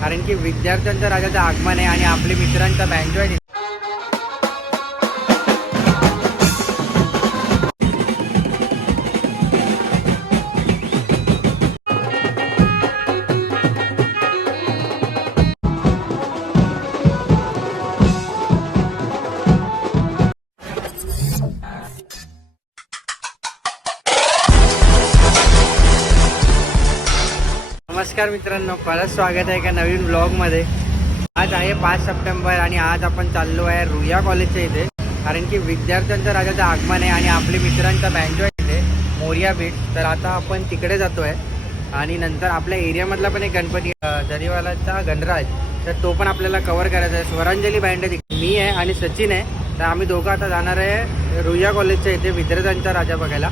कारण की विद्यार्थ्यांच्या राजाचं आगमन आहे आणि आपले मित्रांचा बँजो आहे. नमस्कार मित्रांनो, परत स्वागत आहे एका नवीन व्लॉगमध्ये. आज आहे 5 सप्टेंबर आणि आज आपण चाललो आहे रुईया कॉलेजच्या इथे, कारण की विद्यार्थ्यांच्या राजाचं आगमन आहे आणि आपले मित्रांचा बँजो आहे इथे मोरिया बीट. तर आता आपण तिकडे जातो आहे आणि नंतर आपल्या एरियामधला पण एक गणपती जरीवालाचा गणराज, तर तो पण आपल्याला कवर करायचा आहे. स्वरांजली बँड आहे, मी आहे आणि सचिन आहे. तर आम्ही दोघं आता जाणार आहे रुईया कॉलेजच्या इथे विद्यार्थ्यांचा राजा बघायला.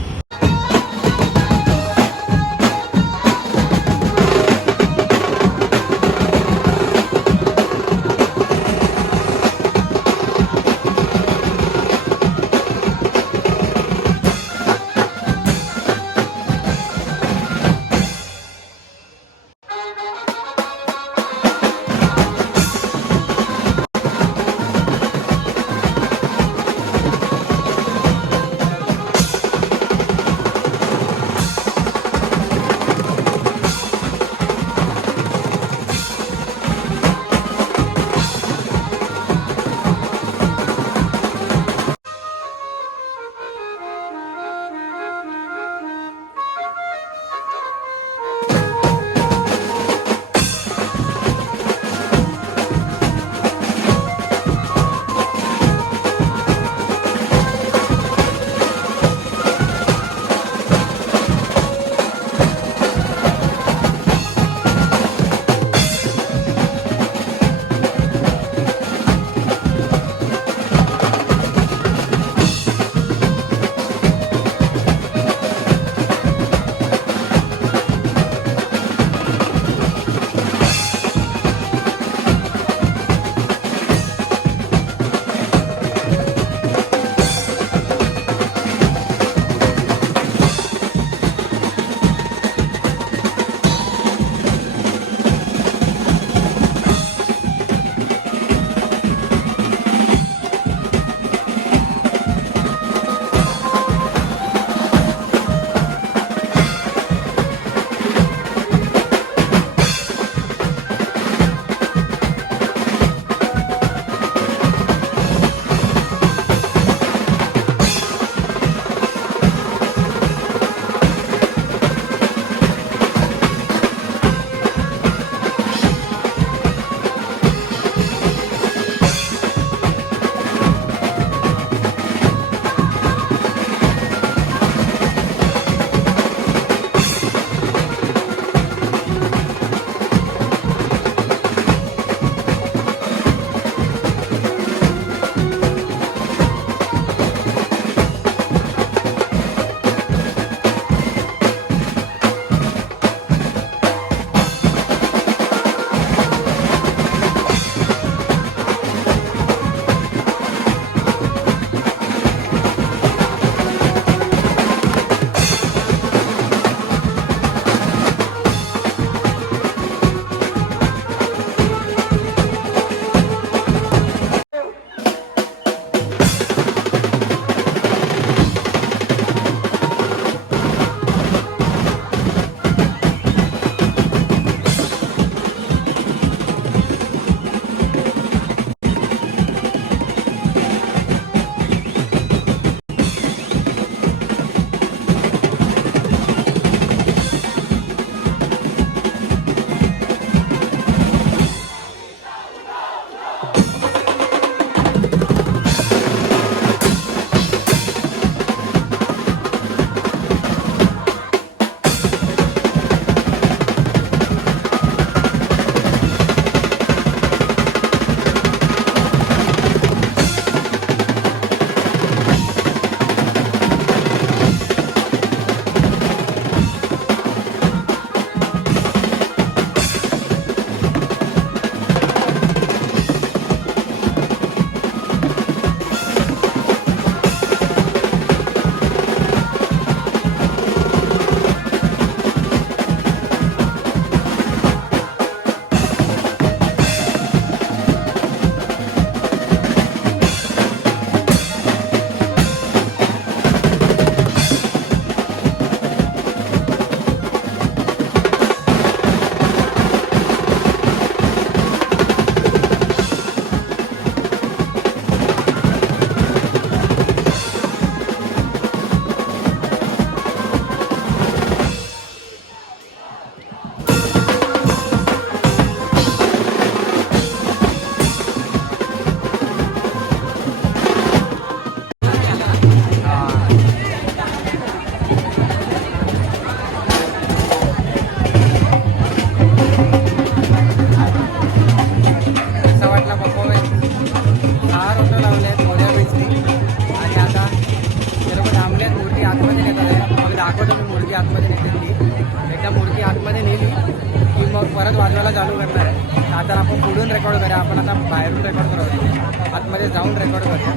आता आपण पुढून रेकॉर्ड करूया, आपण आता बाहेरून रेकॉर्ड करूया, आतमध्ये जाऊन रेकॉर्ड करूया.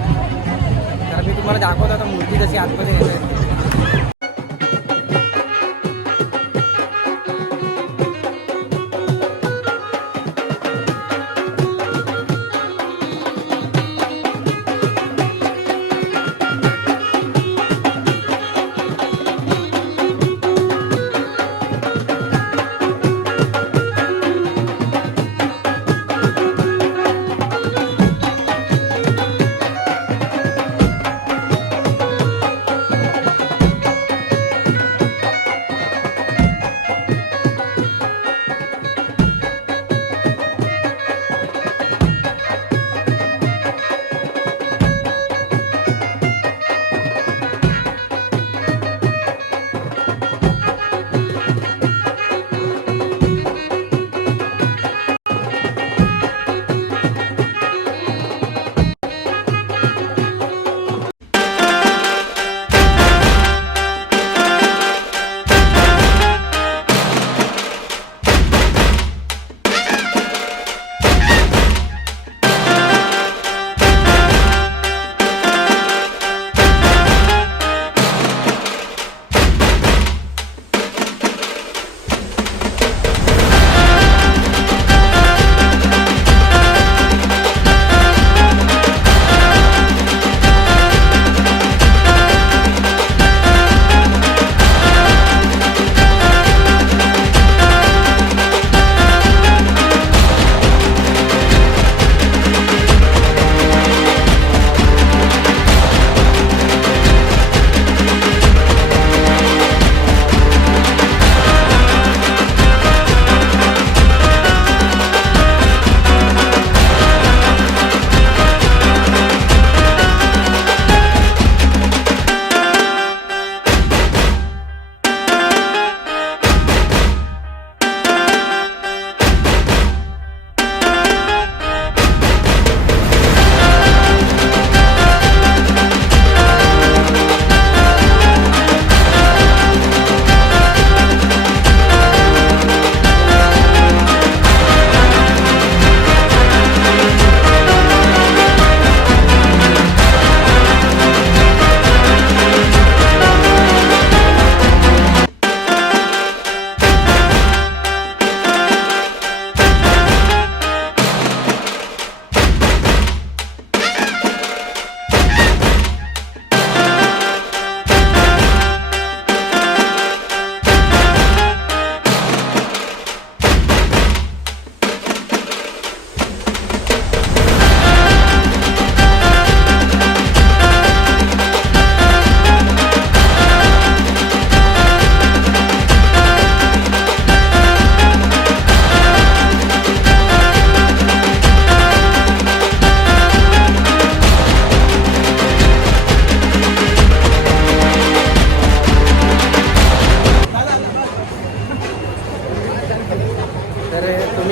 तर मी तुम्हाला दाखवतो आता मूर्ती कशी आतमध्ये येते.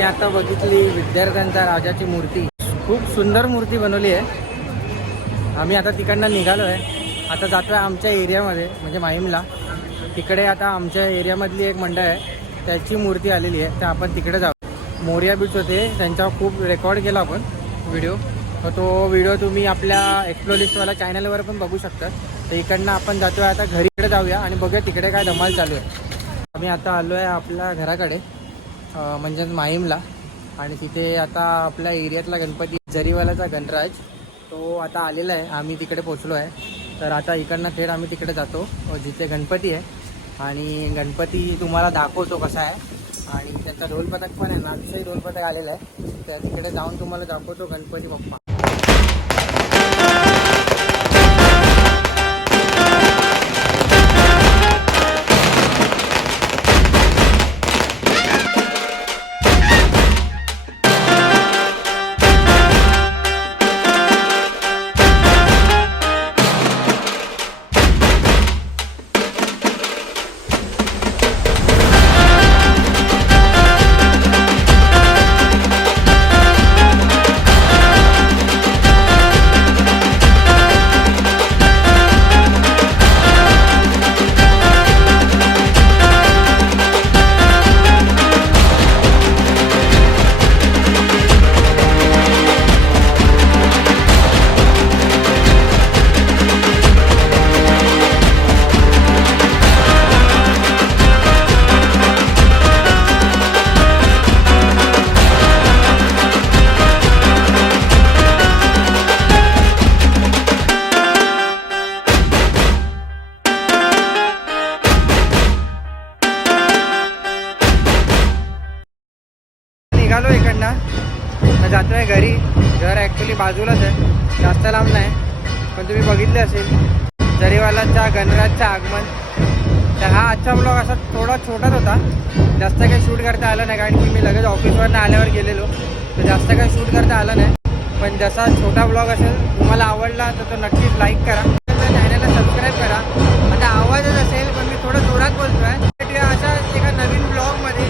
आता बघितली विद्यार्थ्यांचा राजाची मूर्ती, खूप सुंदर मूर्ती बनवली आहे. आम्ही आता तिकडनं निघालो आहे, आता जातो आहे आमच्या एरियामध्ये म्हणजे माहीमला. तिकडे आता आमच्या एरियामधली एक मंडळ आहे त्याची मूर्ती आलेली आहे, तर आपण तिकडे जाऊ. मोरिया बीच होते, त्यांच्यावर खूप रेकॉर्ड केला आपण व्हिडिओ, तर तो व्हिडिओ तुम्ही आपल्या एक्सप्लोलिस्टवाला चॅनलवर पण बघू शकता. तर इकडनं आपण जातो आहे आता घरीकडे जाऊया आणि बघूया तिकडे काय धमाल चालू आहे. आम्ही आता आलो आहे आपल्या घराकडे म्हणजे माहीमला, आणि तिथे आता आपल्या एरियातला गणपती जरीवालाचा गणराज तो आता आलेला आहे. आम्ही तिकडे पोचलो आहे, तर आता इकडनं थेट आम्ही तिकडे जातो जिथे गणपती आहे, आणि गणपती तुम्हाला दाखवतो कसा आहे. आणि त्याचा ढोल पथक पण आहे, नागशाही ढोल पथक आलेला आहे, त्या तिकडे जाऊन तुम्हाला दाखवतो गणपती बाप्पा. इकडनं. तर जातो आहे घरी. घर ॲक्च्युली बाजूलाच आहे, जास्त लांब नाही. पण तुम्ही बघितले असेल जरीवालांचा गणराजचं आगमन. तर हा आजचा ब्लॉग असा थोडा छोटाच होता, जास्त काही शूट करता आलं नाही, कारण की मी लगेच ऑफिसवरनं आल्यावर गेलेलो, तर जास्त काही शूट करता आलं नाही. पण जसा छोटा ब्लॉग असेल तुम्हाला आवडला तर तो नक्कीच लाईक करा, चॅनलला सबस्क्राईब करा. आता आवाजच असेल पण मी थोडं जोरात बोलतो आहे. भेटूया अशा एका नवीन ब्लॉगमध्ये.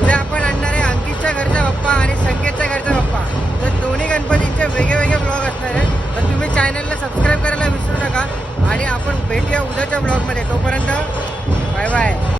उद्या आपण आणणार आहे अंकितच्या घरचा बाप्पा आणि संकेतच्या घरचा बाप्पा. तर दोन्ही गणपतींचे वेगळे ब्लॉग असणार आहे. तर तुम्ही चॅनलला सबस्क्राईब करायला विसरू नका आणि आपण भेटूया उद्याच्या ब्लॉगमध्ये. तोपर्यंत बाय बाय.